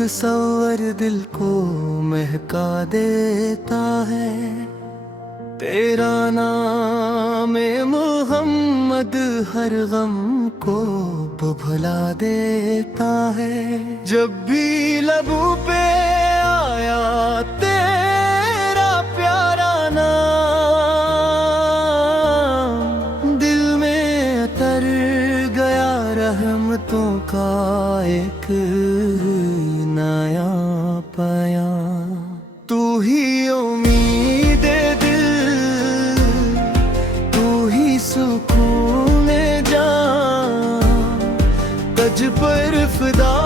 तस्वर दिल को महका देता है। तेरा नाम मोहम्मद हर गम को भुला देता है। जब भी लबों पे आया तेरा प्यारा नाम, दिल में उतर गया रहमतों का एक नया पयां। तू ही उम्मीद दिल, तू ही सुकून जान, तुझ पर फिदा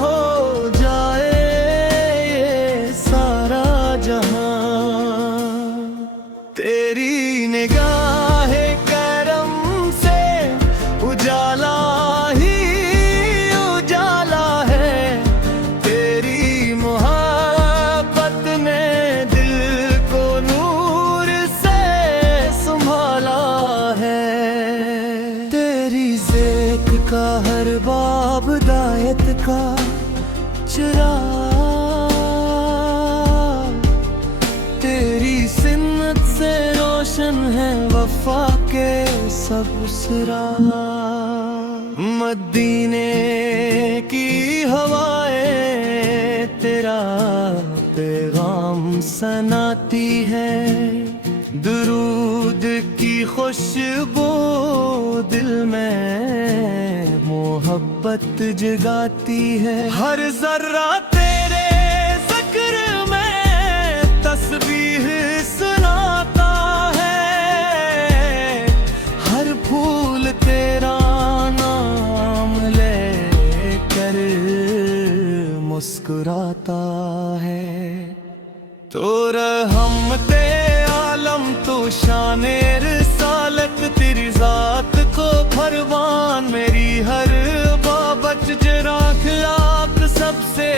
हो जाए ये सारा जहां। तेरी निगाह करम से उजाला ही उजाला है। तेरी मोहब्बत ने दिल को नूर से संभाला है। तेरी ज़ेक का हर बाब दायत का चिराग, तेरी सिन्नत से रोशन है वफा के सब सिराग। मदीने की हवाएं तेरा पैगाम सनाती है। दुरूद की खुशबू दिल में मोहब्बत जगाती है। हर जर्रा तेरे ज़िक्र में तस्बीह सुनाता है। हर फूल तेरा नाम लेकर मुस्कुराता है। तो रहमते आलम तो शाने रिसालत, तेरी ज़ात को फरमान मेरी हर बाबत जराख लाख। सबसे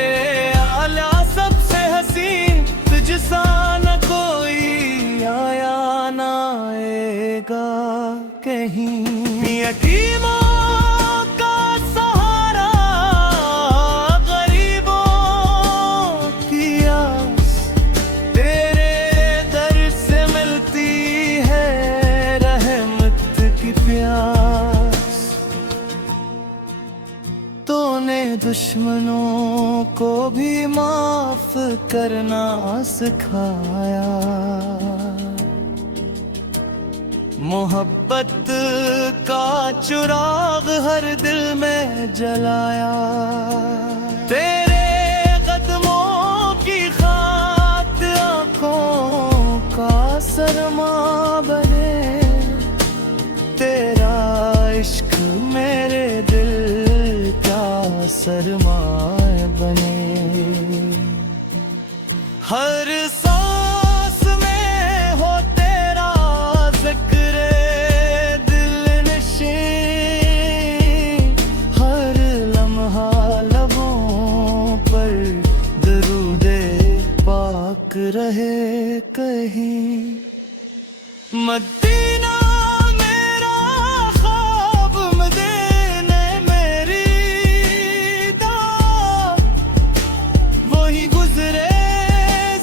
आला सबसे हसीन तुझसा न कोई आया ना आएगा कहीं। यतीमों का सहारा, गरीबों की आस, तेरे दर से मिलती है रहमत की प्यास। तूने दुश्मनों को भी माफ करना सिखाया। मोहब्बत का चिराग हर दिल में जलाया। तेरे कदमों की खात आँखों का सरमा बने। तेरा इश्क मेरे दिल का सरमाए बने। हर सांस में हो तेरा ज़िक्र दिलनशीं। हर लम्हा लबों पर दरूदे पाक रहे कहीं। मदीना मेरा ख्वाब, मदीने मेरी दाद, वही गुजरे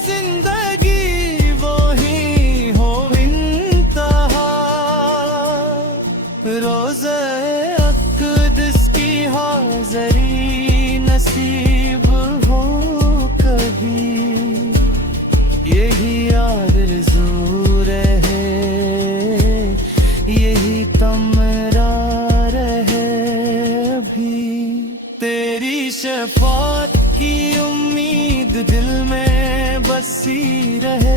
जिंदगी वही हो इंतहा। रोज़े अक़दस की हाज़री नसीब हो कभी, यही आरज़ू रहे, यही तमरा रहे भी। तेरी शफ़ाअत की उम्मीद दिल में बसी रहे।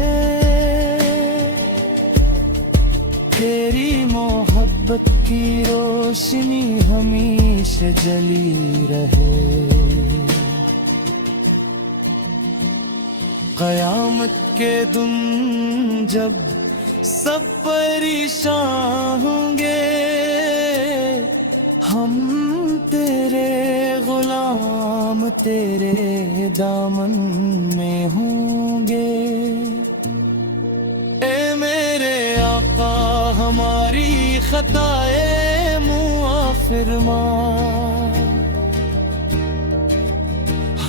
तेरी मोहब्बत की रोशनी हमेशा जली रहे। क़यामत के दिन जब सब परेशान होंगे, हम तेरे गुलाम तेरे दामन में होंगे। ए मेरे आका हमारी खताए मुआफ़िर माँ,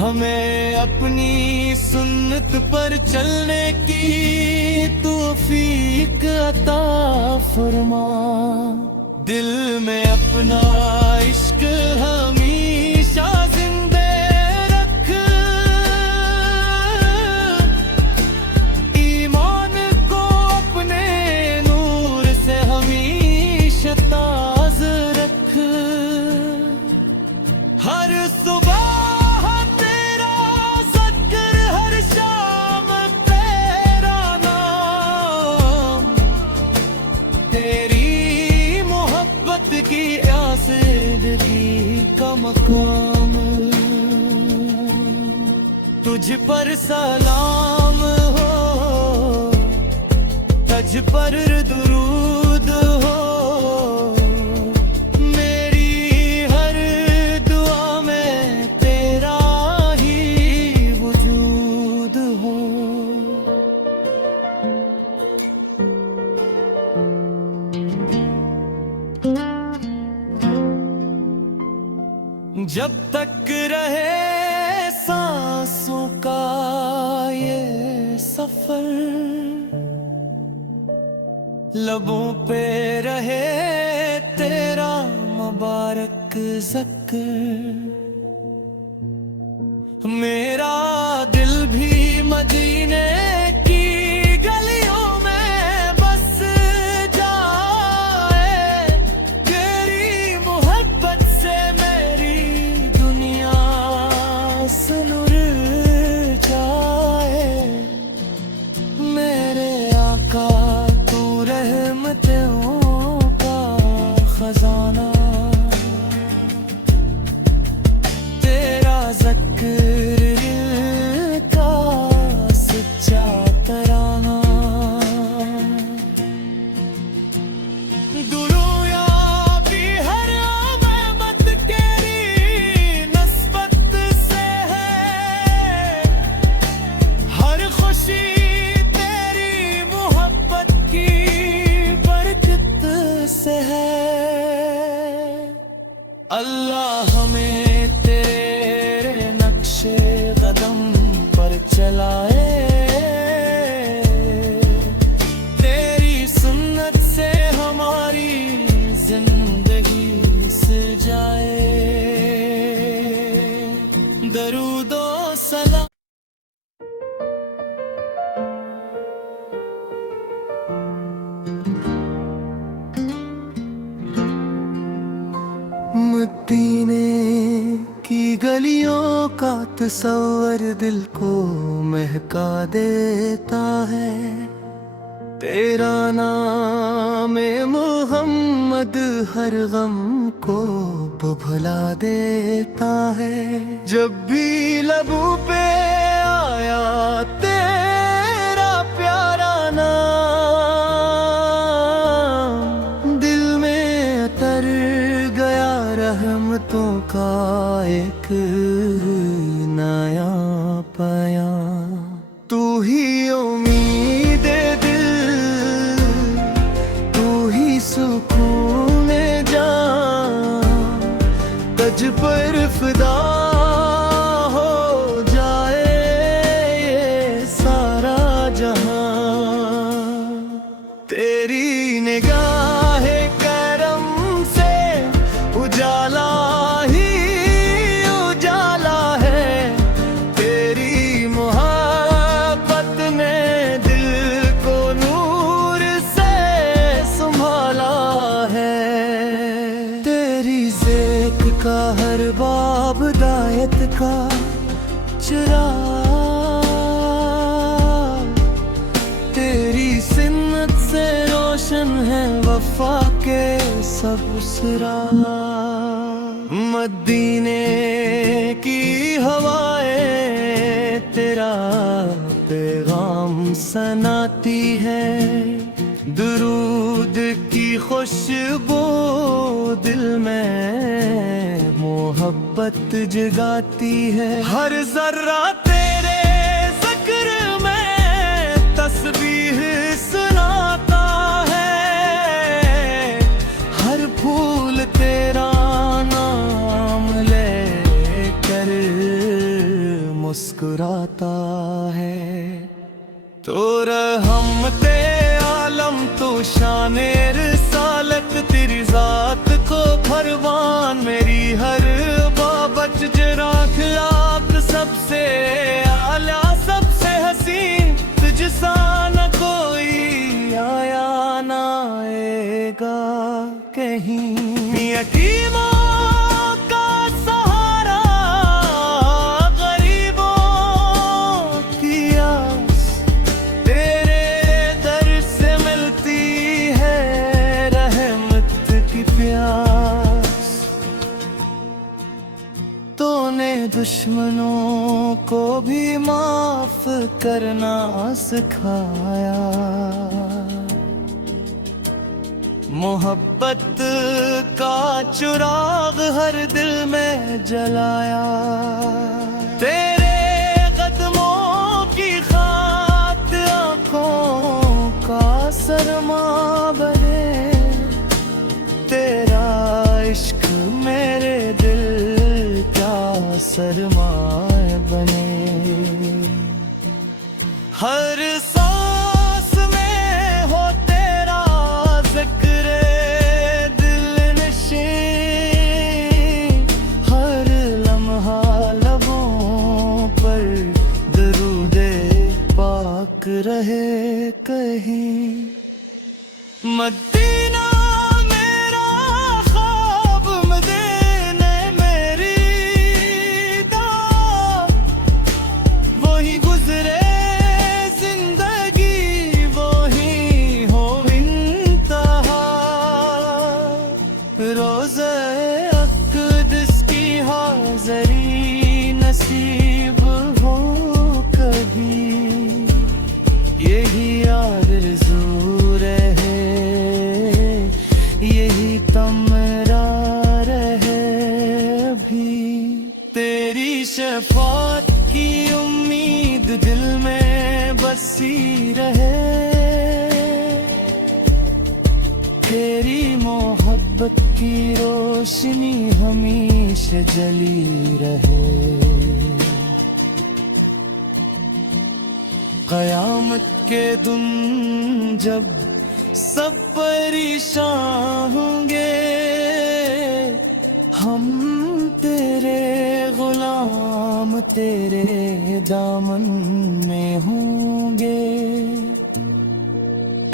हमें अपनी सुन्नत पर चलने की तौफीक अता फरमा। दिल में अपना इश्क हमेशा जिंदे रख, ईमान को अपने नूर से हमेशा ताज़ रख। हर सुबह की आसिदगी का मकाम, तुझ पर सलाम हो, तज पर दुरूद हो। मेरी हर दुआ में तेरा ही वजूद हो। जब तक रहे सांसों का ये सफर, लबों पे रहे तेरा मुबारक ज़िक्र। मेरा दिल भी मदीने की गलियों में बस जाए, तेरी मोहब्बत से मेरी दुनिया सुनुर जाए। मेरे आका तू रहमतों का खजाना, तेरा ज़िक्र का सच्चा तराना। दुरू याबी हर आमद तेरी नस्बत से है, हर खुशी तेरी मोहब्बत की बरकत से है। अल्लाह हमें तेरे नक्शे कदम पर चलाए, तेरी सुन्नत से हमारी जिंदगी सजाए। दरूदो सलाम। मदीने की गलियों का तस्वर दिल को महका देता है, तेरा नाम मोहम्मद हर गम को भुला देता है। जब भी लबों पे आया तेरा प्यारा नाम, दिल में उतर गया रहमतों का एक नया पयां। तू ही उम्मीद दिल, तू ही सुकून जान, तज पर फिदा हो जाए ये सारा जहां। तेरी निगाह करम से उजाला ही उजाला है, तेरी मोहब्बत ने दिल को नूर से संभाला है। तेरी ज़ेक का हर बाब दायत का चिराग, तेरी सिन्नत से रोशन है वफा के सब सुराग। मदीने की हवाएं तेरा पैगाम सनाती है, दुरूद की खुशबू दिल में मोहब्बत जगाती है। हर जर्रा तेरे ज़िक्र में तस्बीह सुनाता है, हर फूल तेरा नाम ले कर मुस्कुराता है। तो रहमते आलम तो शाने रिसालत, तेरी जात को फरमान मेरी हर बाबत जराख लाख सबसे आला सबसे हसीन, तुझसा न कोई आया ना आएगा कहीं। यतीमों का सहारा, गरीबों की आस, तेरे दर से मिलती है रहमत की प्यास। तूने दुश्मनों को भी माफ करना सिखाया, मोहब्बत का चिराग हर दिल में जलाया। तेरे कदमों की खात आँखों का सरमा बने, तेरा इश्क मेरे दिल का सरमाए बने। हर सांस में हो तेरा जिक्र दिल नशी, हर लम्हा लबों पर दरूदे पाक रहे कहीं। मदीना मेरा ख्वाब, मदीने मेरी दाद, वही गुजरे नसीब हो कभी, यही आरज़ू रहे, यही तमरा रहे भी। तेरी शफ़ाअत की उम्मीद दिल में बसी रहे, तेरी मोहब्बत की रोशनी हमेशा जली रहे। क़यामत के दिन जब सब परेशान होंगे, हम तेरे गुलाम तेरे दामन में होंगे।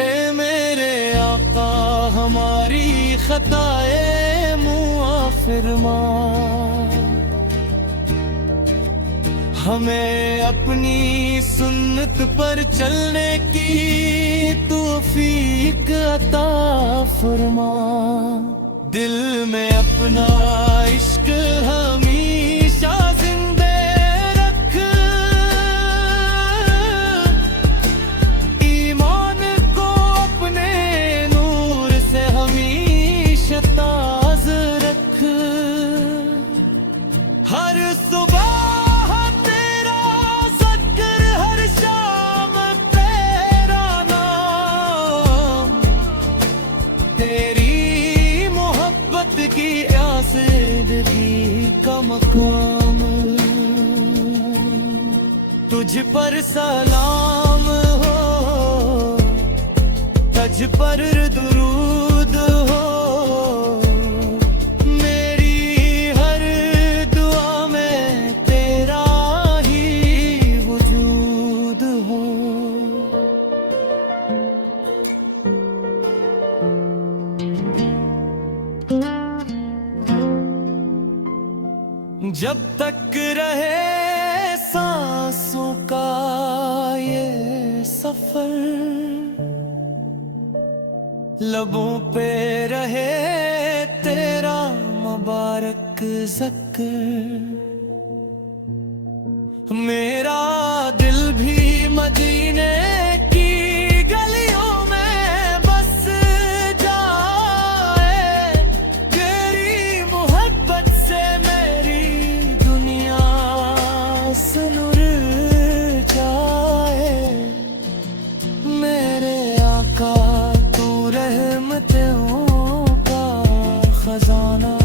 ए मेरे आका हमारी खताए मुआफ़िरमा, हमें अपनी सुन्नत पर चलने की तौफीक अता फरमा। दिल में अपना इश्क हमेशा जिंदे रख, ईमान को अपने नूर से हमेशा ताज़ रख। हर सुबह की आज़ादी का मकाम, तुझ पर सलाम हो, तुझ पर दुरूद हो, मेरी हर दुआ में तेरा ही वजूद हो। जब तक रहे सांसों का ये सफर, लबों पे रहे तेरा मुबारक ज़िक्र। मेरा दिल भी मदीने की गलियों में बस जाए, तेरी मोहब्बत से मेरी दुनिया से नूर जाए। मेरे आका तू रहमतों का खजाना,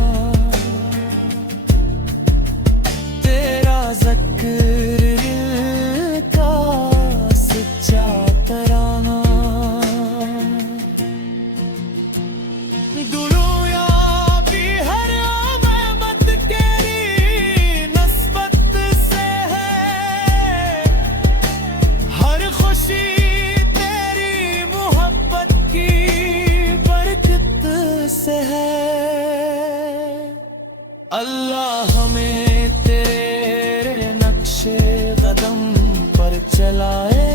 कदम पर चलाए,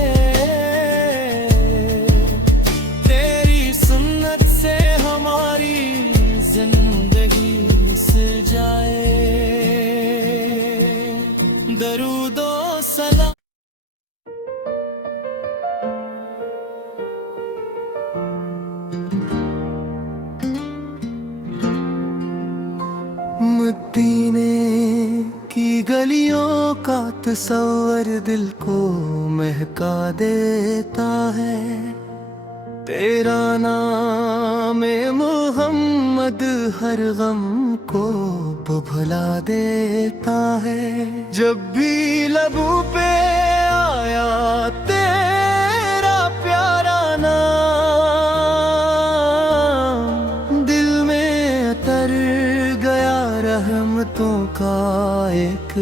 तेरी सुन्नत से हमारी जिंदगी सजाए। दरूदो सलाम। मदीने की गलियों का तस्वर दिल को महका देता है, तेरा नाम मोहम्मद हर गम को भुला देता है। जब भी लबों पे आया तेरा प्यारा नाम, दिल में उतर गया रहमतों का एक